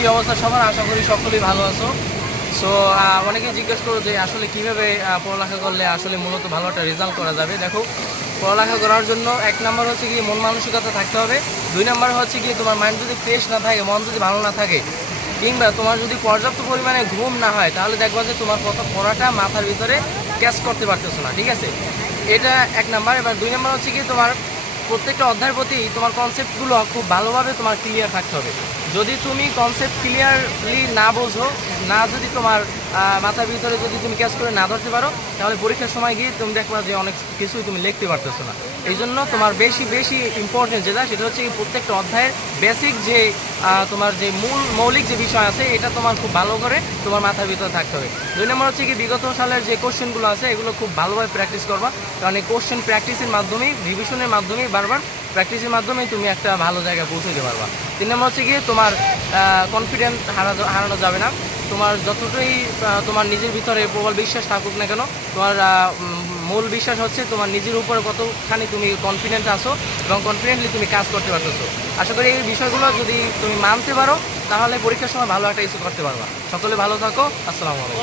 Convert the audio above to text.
কি অবস্থা সবার? আশা করি সকলেই ভালো আছো। সো অনেকে জিজ্ঞেস করো যে আসলে কীভাবে পড়ালেখা করলে আসলে মূলত ভালো একটা রেজাল্ট করা যাবে? দেখো, পড়ালেখা করার জন্য এক নম্বর হচ্ছে কি মন মানসিকতা থাকতে হবে। দুই নম্বর হচ্ছে কি তোমার মাইন্ড যদি ফ্রেশ না থাকে, মন যদি ভালো না থাকে, কিংবা তোমার যদি পর্যাপ্ত পরিমাণে ঘুম না হয়, তাহলে দেখবা যে তোমার কত পড়াটা মাথার ভিতরে ক্যাচ করতে পারতেছো না, ঠিক আছে? এটা এক নাম্বার। এবার দুই নাম্বার হচ্ছে কি তোমার প্রত্যেকটা অধ্যায়ের প্রতি তোমার কনসেপ্টগুলো খুব ভালোভাবে তোমার ক্লিয়ার থাকতে হবে। যদি তুমি কনসেপ্ট ক্লিয়ারলি না বোঝো না যদি তোমার মাথার ভিতরে যদি তুমি ক্যাচ করে না ধরতে পারো, তাহলে পরীক্ষার সময় গিয়ে তুমি দেখবা যে অনেক কিছুই তুমি লিখতে পারতেছো না। এই জন্য তোমার বেশি বেশি ইম্পর্টেন্ট যেটা, সেটা হচ্ছে কি প্রত্যেকটা অধ্যায়ের বেসিক যে তোমার যে মূল, মৌলিক যে বিষয় আছে, এটা তোমার খুব ভালো করে তোমার মাথার ভিতরে থাকতে হবে। দুই নম্বর হচ্ছে কি বিগত সালের যে কোশ্চেনগুলো আছে, এগুলো খুব ভালোভাবে প্র্যাকটিস করবা। কারণ এই কোশ্চেন প্র্যাকটিসের মাধ্যমেই রিভিশনের মাধ্যমেই বারবার প্র্যাকটিসের মাধ্যমেই তুমি একটা ভালো জায়গায় পৌঁছতে পারবা। তিন নম্বর হচ্ছে গিয়ে তোমার কনফিডেন্স হারানো হারানো যাবে না। তোমার যতটাই তোমার নিজের ভিতরে প্রবল বিশ্বাস থাকুক না কেন, তোমার মূল বিশ্বাস হচ্ছে তোমার নিজের উপরে কতখানি তুমি কনফিডেন্ট আছো এবং কনফিডেন্টলি তুমি কাজ করতে পারতেছো। আশা করি এই বিষয়গুলো যদি তুমি মানতে পারো, তাহলে পরীক্ষার সময় ভালো একটা কিছু করতে পারবা। সকলে ভালো থাকো, আসসালামু আলাইকুম।